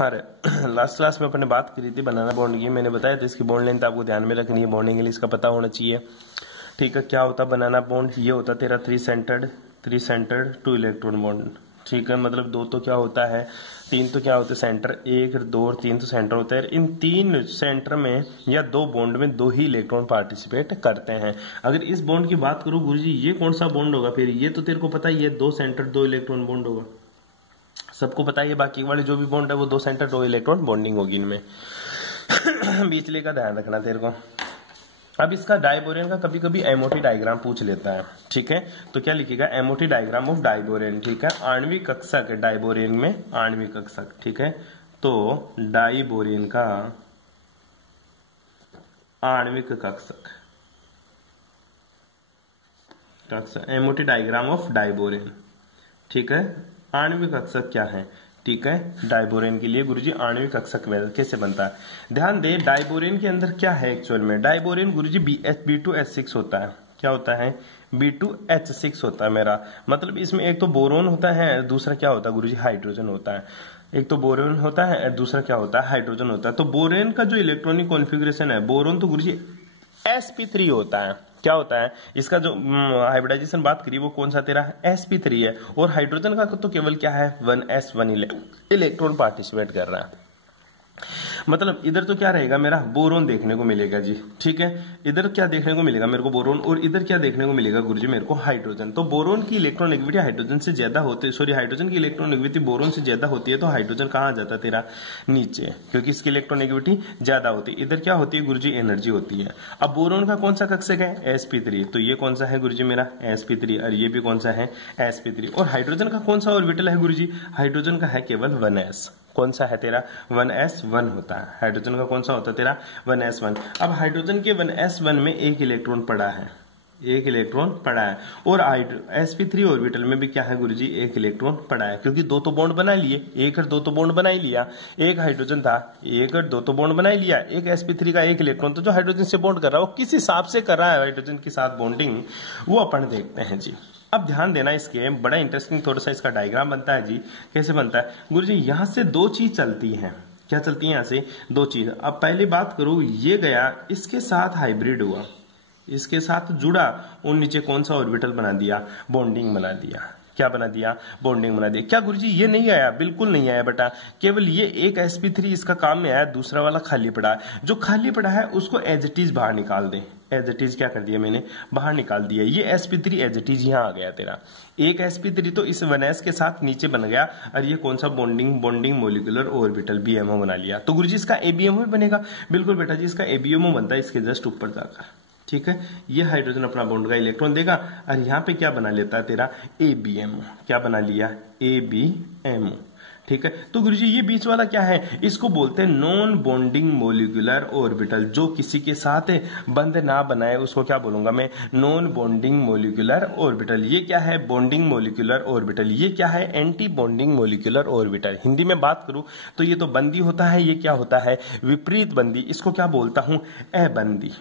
हाँ, last class में अपने बात करी थी बनाना बॉन्ड की। मैंने बताया था इसकी बॉन्ड लेंथ आपको ध्यान में रखनी है, बॉन्डिंग के लिए इसका पता होना चाहिए। ठीक है, क्या होता बनाना बॉन्ड? ये होता तेरा three centred two electron bond. ठीक है, मतलब दो तो क्या होता है, तीन तो क्या होते हैं सेंटर, एक दो और तीन तो सेंटर होता है। इन तीन सेंटर में या दो बॉन्ड में दो ही इलेक्ट्रॉन पार्टिसिपेट करते हैं। अगर इस बॉन्ड की बात करूं गुरुजी, ये कौन सा बॉन्ड होगा? फिर ये तो तेरे को पता ही है, दो सेंटर दो इलेक्ट्रॉन बॉन्ड होगा, सबको पता है। बाकी वाले जो भी बॉन्ड है वो दो सेंटर दो इलेक्ट्रॉन बॉन्डिंग होगी इनमें। बीचले का ध्यान रखना तेरे को। अब इसका डाइबोरेन का कभी कभी एमओटी डायग्राम पूछ लेता है। ठीक है, तो क्या लिखेगा? MOT diagram of diborane. ठीक है, आणविक कक्षक है डाइबोरेन में, आणविक कक्षक। ठीक है, तो डाइबोरेन का आणविक कक्षक, एमओटी डायग्राम ऑफ डाइबोरेन। ठीक है, आणविक कक्षक क्या है? ठीक है, डाइबोरेन के लिए गुरुजी आणविक कक्षक कैसे बनता है? ध्यान दे, डाइबोरेन के अंदर क्या है एक्चुअल में? डाइबोरेन गुरुजी B2H6 होता है। क्या होता है? B2H6 होता है मेरा। मतलब इसमें एक तो बोरोन होता है, दूसरा क्या होता है गुरुजी? हाइड्रोजन होता है। एक तो बोरोन होता है और दूसरा क्या होता है? हाइड्रोजन होता है। तो बोरेन का जो इलेक्ट्रॉनिक कॉन्फ़िगरेशन है, बोरोन तो गुरुजी sp3 होता है। क्या होता है इसका जो हाइब्रिडाइजेशन बात करी वो कौन सा तेरा? sp3 है। और हाइड्रोजन का तो केवल क्या है? 1s1 इलेक्ट्रॉन पार्टिसिपेट कर रहा है। मतलब इधर तो क्या रहेगा मेरा? बोरोन देखने को मिलेगा जी। ठीक है, इधर क्या देखने को मिलेगा मेरे को? बोरोन। और इधर क्या देखने को मिलेगा गुरुजी मेरे को? हाइड्रोजन। तो बोरोन की इलेक्ट्रॉन नेगेटिविटी हाइड्रोजन से ज्यादा होती है, सॉरी हाइड्रोजन की इलेक्ट्रॉन नेगेटिविटी बोरोन से ज्यादा होती है। तो हाइड्रोजन कहाँ जाता है तेरा? नीचे, क्योंकि इसकी इलेक्ट्रॉन नेगेटिविटी ज्यादा होती है। इधर क्या होती है गुरुजी? एनर्जी होती है। अब बोरोन का कौन सा कक्षक है? sp3। तो ये कौन सा है गुरुजी मेरा? sp3। और ये भी कौन सा है? sp3। और हाइड्रोजन का कौन सा ऑर्बिटल है गुरुजी? हाइड्रोजन का है केवल 1s। कौन सा है तेरा? 1s1 होता है। हाइड्रोजन का कौन सा होता है तेरा? 1s1। अब हाइड्रोजन के 1s1 में एक इलेक्ट्रॉन पड़ा है, एक इलेक्ट्रॉन पड़ा है। और sp3 ऑर्बिटल में भी क्या है गुरुजी? एक इलेक्ट्रॉन पड़ा है, क्योंकि दो तो बॉन्ड बना लिए, एक और दो तो बॉन्ड बना ही लिया। एक हाइड्रोजन था, एक और दो तो बॉन्ड बना ही लिया। एक sp3 का एक इलेक्ट्रॉन तो जो हाइड्रोजन से बॉन्ड कर रहा है वो किस हिसाब से कर रहा है हाइड्रोजन के साथ बॉन्डिंग, वो अपन देखते हैं जी। अब ध्यान देना, इसके बड़ा इंटरेस्टिंग थोड़ा सा इसका डायग्राम बनता है जी। कैसे बनता है गुरुजी? यहां से दो चीज चलती है। क्या चलती है? यहां से दो चीज। अब पहली बात करूं, ये गया, इसके साथ हाइब्रिड हुआ, इसके साथ जुड़ा और नीचे कौन सा ऑर्बिटल बना दिया? बॉन्डिंग बना दिया। क्या बना दिया? बॉन्डिंग बना दिया। क्या गुरुजी ये नहीं आया? बिल्कुल नहीं आया बेटा। केवल ये एक sp3 इसका काम में आया, दूसरा वाला खाली पड़ा है। जो खाली पड़ा है उसको एज इट इज बाहर निकाल दे। एज इट इज क्या कर दिया मैंने? बाहर निकाल दिया। ये sp3 एज इट इज यहाँ आ गया तेरा। एक sp3 तो इस 1s के साथ नीचे बन गया, और ये कौन सा? बॉन्डिंग मोलिकुलर ऑर्बिटल BMO बना लिया। तो गुरुजी इसका ABMO भी बनेगा। बिल्कुल बेटा जी, इसका ABMO बनता है इसके जस्ट ऊपर जाकर। ठीक है, ये हाइड्रोजन अपना बॉन्ड का इलेक्ट्रॉन देगा और यहाँ पे क्या बना लेता है तेरा? ABMO। क्या बना लिया? ABMO। ठीक है, तो गुरुजी ये बीच वाला क्या है? इसको बोलते हैं नॉन बॉन्डिंग मोलिकुलर ऑर्बिटल। जो किसी के साथ बंध ना बनाए उसको क्या बोलूंगा मैं? Non bonding molecular orbital. ये क्या है? Bonding molecular orbital. ये क्या है? Anti bonding molecular orbital. Hindi में बात करूं तो ये तो बंदी होता है, ये क्या होता है? विपरीत बंदी। इसको क्या बोलता हूं? अबंदी।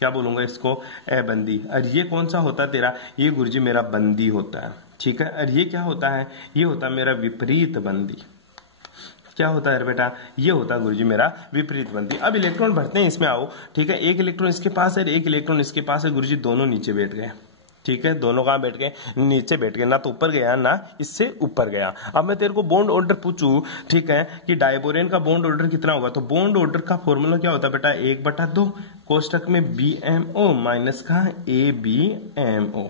क्या बोलूंगा इसको? अबंदी। और ये कौन सा होता है तेरा? ये गुरुजी मेरा बंदी होता है। ठीक है, और ये क्या होता है? ये होता है मेरा विपरीत बंदी। क्या होता है बेटा? ये होता है गुरुजी मेरा विपरीत बंदी। अब इलेक्ट्रॉन भरते हैं इसमें, आओ। ठीक है, एक इलेक्ट्रॉन इसके पास है, एक इलेक्ट्रॉन इसके पास है। गुरुजी दोनों नीचे बैठ गए। ठीक है, दोनों कहां बैठ गए? नीचे बैठ गए। ना तो ऊपर गया ना इससे ऊपर गया। अब मैं तेरे को बॉन्ड ऑर्डर पूछूं, ठीक है, कि डाइबोरेन का बॉन्ड ऑर्डर कितना होगा? तो बॉन्ड ऑर्डर का फॉर्मूला क्या होता है बेटा? 1/2 कोष्टक में BMO माइनस का ABMO।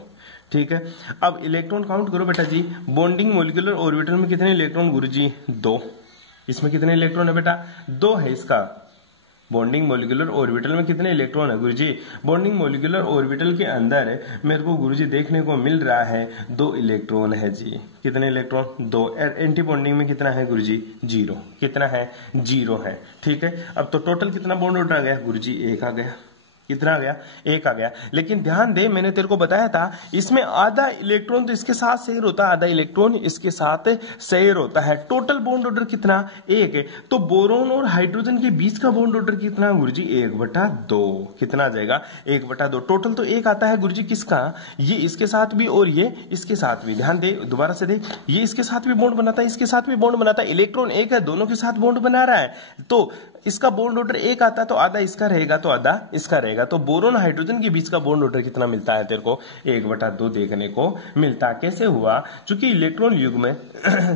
ठीक है, अब इलेक्ट्रॉन काउंट करो बेटा जी। बॉन्डिंग मोलिकुलर ऑर्बिटल में कितने इलेक्ट्रॉन गुरुजी? 2। इसमें कितने इलेक्ट्रॉन है बेटा? 2 है इसका। बॉन्डिंग मोलिकुलर ऑर्बिटल में कितने इलेक्ट्रॉन है गुरुजी? बॉन्डिंग मोलिकुलर ऑर्बिटल के अंदर मेरे को गुरुजी देखने को मिल रहा है 2 इलेक्ट्रॉन है जी। कितने इलेक्ट्रॉन? 2। एंटी बॉन्डिंग में कितना है गुरुजी? 0। कितना है? 0 है। ठीक है, अब तो टोटल कितना बॉन्ड ऑर्डर आ गया गुरुजी? 1 आ गया। कितना आ गया, 1 आ गया। लेकिन ध्यान दे, मैंने तेरे को बताया था इसमें आधा इलेक्ट्रॉन तो इसके साथ शेयर होता है, आधा इलेक्ट्रॉन इसके साथ शेयर होता है। टोटल बॉन्ड ऑर्डर कितना, 1 है। तो बोरोन और हाइड्रोजन के बीच का बॉन्ड ऑर्डर कितना गुरुजी, 1/2। कितना आ जाएगा, 1/2। टोटल तो 1 आता है गुरुजी किसका, ये इसके साथ भी और ये इसके साथ भी। ध्यान दे, दोबारा से देख, ये इसके साथ भी बॉन्ड बनाता है, इसके साथ भी बॉन्ड बनाता है। इलेक्ट्रॉन 1 है, दोनों के साथ बॉन्ड बना रहा है, तो इसका बॉन्ड ऑर्डर 1 आता है, तो आधा इसका रहेगा तो आधा इसका रहेगा। तो बोरोन हाइड्रोजन के बीच का बॉन्ड ऑर्डर कितना मिलता है तेरे को, 1/2 देखने को मिलता है। कैसे हुआ, चूंकि इलेक्ट्रॉन युग्म में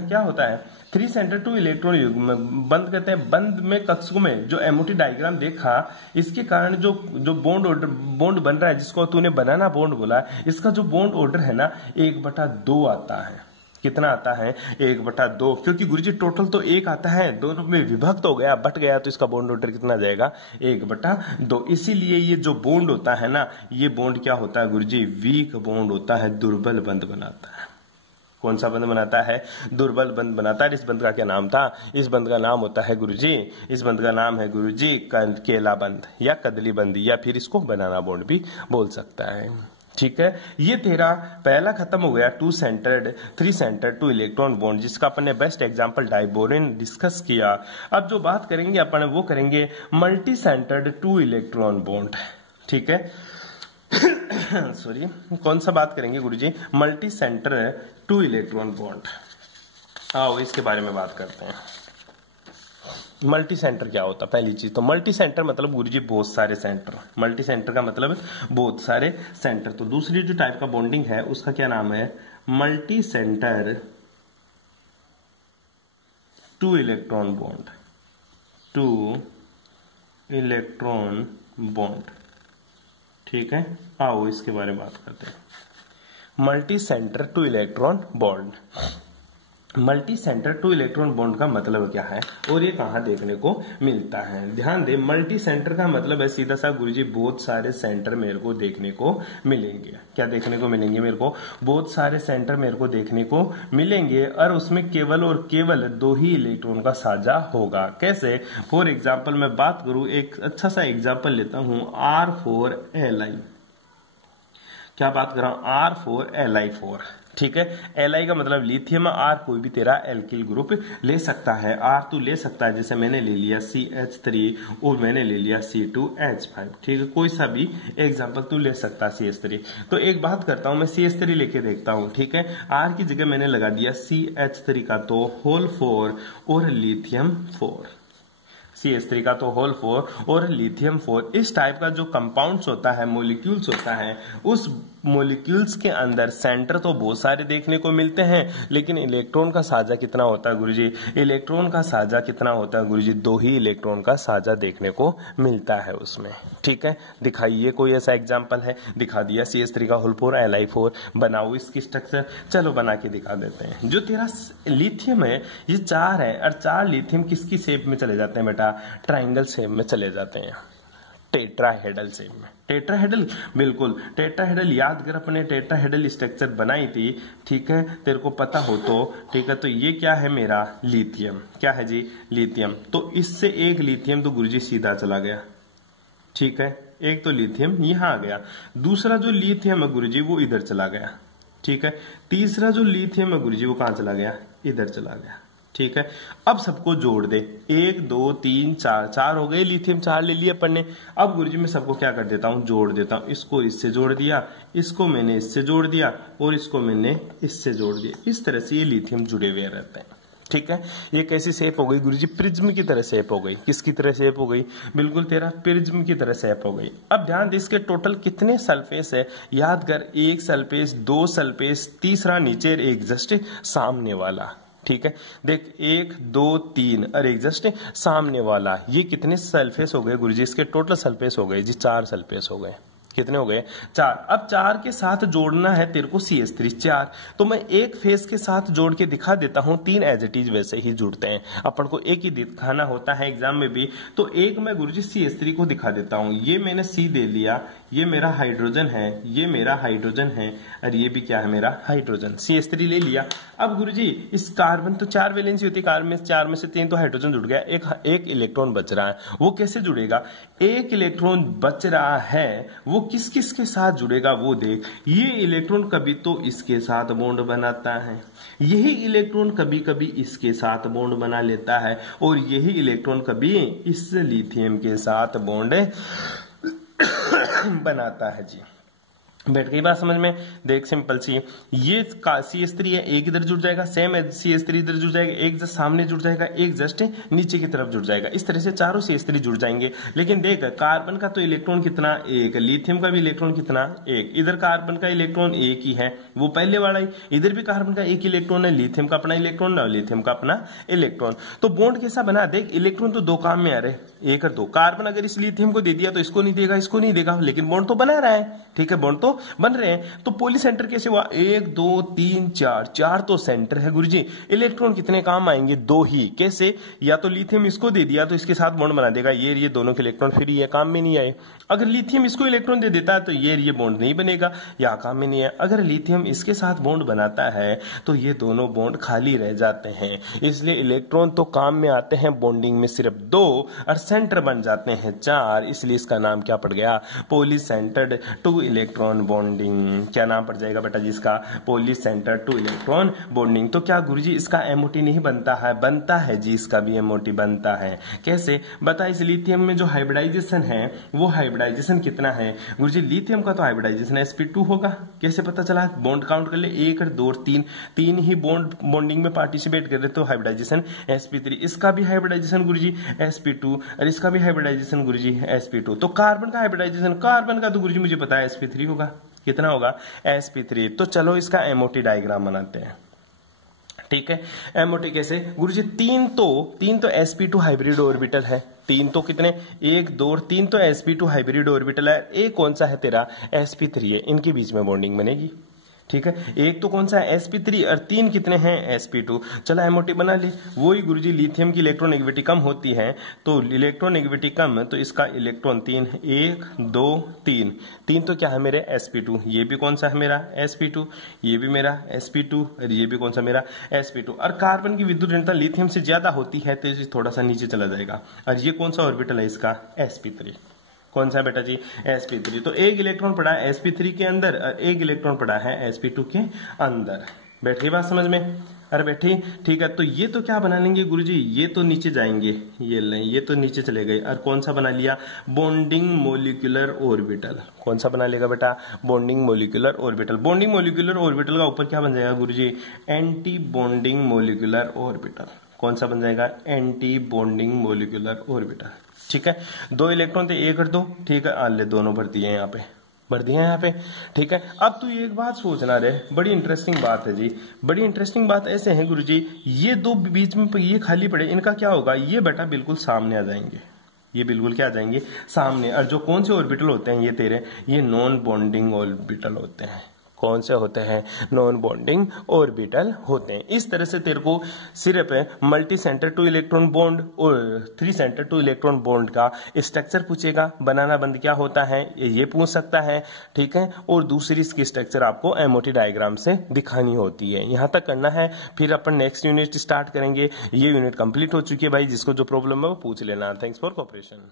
क्या होता है, 3 सेंटर 2 इलेक्ट्रॉन युग्म में बंद करते हैं। बंद में कक्षों में जो एमओटी डायग्राम देखा, इसके कारण जो बॉन्ड बन रहा है, जिसको तूने बनाना बॉन्ड बोला, इसका जो बॉन्ड ऑर्डर है ना 1/2 आता है। कितना आता है, 1/2। क्योंकि गुरुजी टोटल तो 1 आता है, दोनों में विभक्त हो गया, बट गया, तो इसका बॉन्ड ऑर्डर कितना जाएगा, 1/2। इसीलिए ये जो बॉन्ड होता है ना, ये बॉन्ड क्या होता है गुरुजी, वीक बॉन्ड होता है, दुर्बल बंध बनाता है। कौन सा बंध बनाता है, दुर्बल बंध बनाता है। इस बंध का क्या नाम था, इस बंध का नाम होता है गुरुजी, इस बंध का नाम है गुरुजी केला बंध या कदली बंध, या फिर इसको बनाना बॉन्ड भी बोल सकता है। ठीक है, ये तेरा पहला खत्म हो गया 3 सेंटर्ड 2 इलेक्ट्रॉन बॉन्ड, जिसका अपन ने बेस्ट एग्जांपल डाइबोरेन डिस्कस किया। अब जो बात करेंगे अपन वो करेंगे मल्टी सेंटर्ड 2 इलेक्ट्रॉन बॉन्ड। ठीक है सॉरी, कौन सा बात करेंगे गुरुजी, मल्टी सेंटर 2 इलेक्ट्रॉन बॉन्ड। आओ इसके बारे में बात करते हैं। मल्टी सेंटर क्या होता है, पहली चीज तो मल्टी सेंटर मतलब गुरुजी बहुत सारे सेंटर। मल्टी सेंटर का मतलब बहुत सारे सेंटर। तो दूसरी जो टाइप का बॉन्डिंग है उसका क्या नाम है, multi centre 2 electron bond, 2 electron bond. ठीक है, आओ इसके बारे में बात करते हैं। Multi centre 2 electron bond, multi centre 2 electron bond का मतलब क्या है और ये कहां देखने को मिलता है। ध्यान दे, मल्टी सेंटर का मतलब है सीधा सा गुरुजी बहुत सारे सेंटर मेरे को देखने को मिलेंगे। क्या देखने को मिलेंगे, मेरे को बहुत सारे सेंटर मेरे को देखने को मिलेंगे, और उसमें केवल और केवल 2 ही इलेक्ट्रॉन का साझा होगा। कैसे, फॉर एग्जाम्पल मैं बात करूं, एक अच्छा सा एग्जाम्पल लेता हूं, R4Li। क्या बात कर रहा हूं, R4Li4। ठीक है, Li का मतलब लिथियम, R कोई भी तेरा एल्किल ग्रुप ले सकता है। R तू ले सकता है, जैसे मैंने ले लिया CH3 और मैंने ले लिया C2H5। ठीक है, कोई सा भी एग्जांपल तू ले सकता है CH3। तो एक बात करता हूं, मैं CH3 लेके देखता हूं। ठीक है, R की जगह मैंने लगा दिया CH3 का तो होल 4 और लिथियम 4, CH3 का तो होल 4 और लिथियम 4। इस टाइप का जो कंपाउंड्स होता है, मॉलिक्यूल्स होता है, उस मॉलिक्यूल्स के अंदर सेंटर तो बहुत सारे देखने को मिलते हैं, लेकिन इलेक्ट्रॉन का साझा कितना होता है गुरुजी, इलेक्ट्रॉन का साझा कितना होता है गुरुजी, 2 ही इलेक्ट्रॉन का साझा देखने को मिलता है उसमें। ठीक है, दिखाइए कोई ऐसा एग्जांपल है, दिखा दिया CH3 का होल 4 Li4। बनाओ इसकी स्ट्रक्चर, चलो बना के दिखा देते हैं। जो तेरा लिथियम है ये 4 है, और 4 लिथियम किसकी शेप में चले जाते हैं बेटा, ट्राइंगल शेप में चले जाते हैं, टेट्राहेड्रल शेप में। टेट्राहेड्रल, बिल्कुल टेट्राहेड्रल, याद कर अपने टेट्राहेड्रल स्ट्रक्चर बनाई थी। ठीक है, तेरे को पता हो तो ठीक है। तो ये क्या है मेरा लिथियम, क्या है जी, लिथियम। तो इससे एक लिथियम तो गुरुजी सीधा चला गया। ठीक है, एक तो लिथियम यहां आ गया, दूसरा जो लिथियम है गुरुजी वो इधर चला गया। ठीक है, तीसरा जो लिथियम है गुरुजी वो कहां चला गया, इधर चला गया। ठीक है, अब सबको जोड़ दे, 1 2 3 4 हो गए, लिथियम 4 ले लिए अपन ने। अब गुरुजी मैं सबको क्या कर देता हूं, जोड़ देता हूं। इसको इससे जोड़ दिया, इसको मैंने इससे जोड़ दिया, और इसको मैंने इससे जोड़ दिया। इस तरह से ये लिथियम जुड़े हुए रहते हैं। ठीक है, ये कैसी शेप हो गई गुरुजी, प्रिज्म की तरह शेप हो गई। किसकी तरह शेप हो गई, बिल्कुल तेरा प्रिज्म की तरह शेप हो गई। अब ध्यान दे, इसके टोटल कितने सल्फेस है, याद कर, 1 सल्फेस, 2 सल्फेस, तीसरा नीचे एक जस्ट सामने वाला। ठीक है, देख 1 2 3 और एक जस्ट सामने वाला, ये कितने सल्फेस हो गए गुरुजी, इसके टोटल सल्फेस हो गए जी 4 सल्फेस हो गए। कितने हो गए, 4। अब 4 के साथ जोड़ना है तेरे को CH3 4, तो मैं एक फेस के साथ जोड़ के दिखा देता हूं, 3 एज इट इज वैसे ही जुड़ते हैं। अपन को एक ही दिखाना होता है एग्जाम में भी। तो एक मैं गुरुजी CH3 को दिखा देता हूं, ये मैंने C दे लिया, ये मेरा हाइड्रोजन है, ये मेरा हाइड्रोजन है, और ये भी क्या है मेरा हाइड्रोजन। CH3 ले लिया। अब गुरुजी इस कार्बन तो 4 वैलेंसी होती है, कार्बन में 4 में से 3 तो हाइड्रोजन जुड़ गया, एक इलेक्ट्रॉन बच रहा है। वो कैसे जुड़ेगा? एक इलेक्ट्रॉन बच रहा है, वो किस किस के साथ जुड़ेगा वो देख। ये इलेक्ट्रॉन कभी तो इसके साथ बॉन्ड बनाता है, यही इलेक्ट्रॉन कभी कभी इसके साथ बॉन्ड बना लेता है, और यही इलेक्ट्रॉन कभी इस लिथियम के साथ बॉन्ड बनाता है जी। बैठ गई बात समझ में? देख सिंपल सी, ये CH3 है, एक इधर जुड़ जाएगा, सेम CH3 इधर जुड़ जाएगा, एक जस्ट सामने जुड़ जाएगा, एक जस्ट नीचे की तरफ जुड़ जाएगा। इस तरह से चारों CH3 जुड़ जाएंगे। लेकिन देख कार्बन का तो इलेक्ट्रॉन कितना, एक, लिथियम का भी इलेक्ट्रॉन कितना, एक। इधर कार्बन का इलेक्ट्रॉन एक ही है, वो पहले वाला ही। इधर भी कार्बन का एक इलेक्ट्रॉन है, लिथियम का अपना इलेक्ट्रॉन और लिथियम का अपना इलेक्ट्रॉन। तो बॉन्ड कैसा बना? देख इलेक्ट्रॉन तो दो काम में आ रहे, एक और दो। कार्बन अगर इस लिथियम को दे दिया तो इसको नहीं देगा, इसको नहीं देगा, लेकिन बॉन्ड तो बना रहा है। ठीक है, बॉन्ड तो बन रहे हैं। तो पोली सेंटर कैसे हुआ? 1 2 3 4, 4 तो सेंटर है गुरुजी। इलेक्ट्रॉन कितने काम आएंगे? 2 ही। कैसे? या तो लिथियम इसको दे दिया तो इसके साथ बॉन्ड बना देगा, ये दोनों के इलेक्ट्रॉन फिर ये काम में नहीं आए। अगर लिथियम इसको इलेक्ट्रॉन दे देता है तो ये बॉन्ड नहीं बनेगा, या काम में नहीं है। अगर लिथियम इसके साथ बॉन्ड बनाता है तो ये दोनों बॉन्ड खाली रह जाते हैं। इसलिए इलेक्ट्रॉन तो काम में आते हैं बॉन्डिंग में सिर्फ 2, और सेंटर बन जाते हैं 4। इसलिए इसका नाम क्या पड़ गया? Poly centred two electron bonding. क्या नाम पड़ जाएगा बेटा जी इसका? Poly centred two electron bonding. तो क्या गुरुजी इसका MOT नहीं बनता है? बनता है जी, इसका भी MOT बनता है। कैसे? बता, इस लिथियम में जो हाइब्रिडाइजेशन है वो हाइब्रिडाइजेशन कितना है? गुरुजी लिथियम का तो हाइब्रिडाइजेशन sp2 होगा। कैसे पता चला? बॉन्ड काउंट कर ले, 1 और 2 और 3, 3 ही बॉन्डिंग में पार्टिसिपेट कर रहे तो हाइब्रिडाइजेशन sp3। इसका भी हाइब्रिडाइजेशन गुरुजी sp2, और इसका भी हाइब्रिडाइजेशन गुरुजी sp2। तो कार्बन का हाइब्रिडाइजेशन, कार्बन का तो गुरुजी मुझे पता है sp3 होगा। कितना होगा? sp3। तो चलो इसका MOT डायग्राम बनाते हैं। ठीक है, MOT कैसे? गुरुजी तीन तो sp2 हाइब्रिड ऑर्बिटल है। 3 तो कितने? 1 2 और 3 तो sp2 हाइब्रिड ऑर्बिटल है। एक कौन सा है तेरा? sp3 है। इनके बीच में बॉन्डिंग बनेगी। ठीक है, एक तो कौन सा है? sp3, और 3 कितने हैं? sp2। चलो MOT बना ली। वही गुरुजी लिथियम की इलेक्ट्रोनेगेटिविटी कम होती है, तो इलेक्ट्रोनेगेटिविटी कम, तो इसका इलेक्ट्रॉन 3, 1 2 3, 3 तो क्या है मेरे? sp2। ये भी कौन सा है मेरा? sp2। ये भी मेरा sp2, और ये भी कौन सा मेरा? sp2। और कार्बन की विद्युत ऋणता लिथियम से ज्यादा होती है तो ये थोड़ा सा नीचे चला जाएगा। और ये कौन सा ऑर्बिटल है इसका? sp3। कौन सा बेटा जी? sp3। तो एक इलेक्ट्रॉन पड़ा है sp3 के अंदर, और एक इलेक्ट्रॉन पड़ा है sp2 के अंदर। बैठ गई बात समझ में? अरे बैठी। ठीक है, तो ये तो क्या बना लेंगे गुरुजी? ये तो नीचे जाएंगे, ये तो नीचे चले गए। और कौन सा बना लिया? Bonding molecular orbital. कौन सा बना लेगा बेटा? Bonding molecular orbital. Bonding molecular orbital का ऊपर क्या बन जाएगा गुरुजी? Anti bonding molecular orbital. कौन सा बन जाएगा? Anti bonding molecular orbital. ठीक है, 2 इलेक्ट्रॉन थे, 1 और 2। ठीक है, आले दोनों भर दिए यहाँ पे, भर दिए यहाँ पे। ठीक है, अब तू एक बात सोचना रे, बड़ी इंटरेस्टिंग बात है जी। बड़ी इंटरेस्टिंग बात ऐसे है गुरुजी, ये 2 बीच में ये खाली पड़े, इनका क्या होगा? ये बेटा बिल्कुल सामने आ जाएंगे। ये बिल्कुल क्या आ जाएंगे? सामने। और जो कौन से ऑर्बिटल होते हैं ये तेरे? ये नॉन बॉन्डिंग ऑर्बिटल होते हैं। कौन से होते हैं? नॉन बॉन्डिंग ऑर्बिटल होते हैं। इस तरह से तेरे को सिर्फ multi centre two electron bond और 3 सेंटर टू इलेक्ट्रॉन बॉन्ड का स्ट्रक्चर पूछेगा। बनाना बंद क्या होता है ये पूछ सकता है। ठीक है, और दूसरी इसकी स्ट्रक्चर आपको MOT डायग्राम से दिखानी होती है। यहां तक करना है, फिर अपन नेक्स्ट यूनिट स्टार्ट करेंगे। ये यूनिट कंप्लीट हो चुकी है भाई, जिसको जो प्रॉब्लम है वो पूछ लेना। Thanks for cooperation.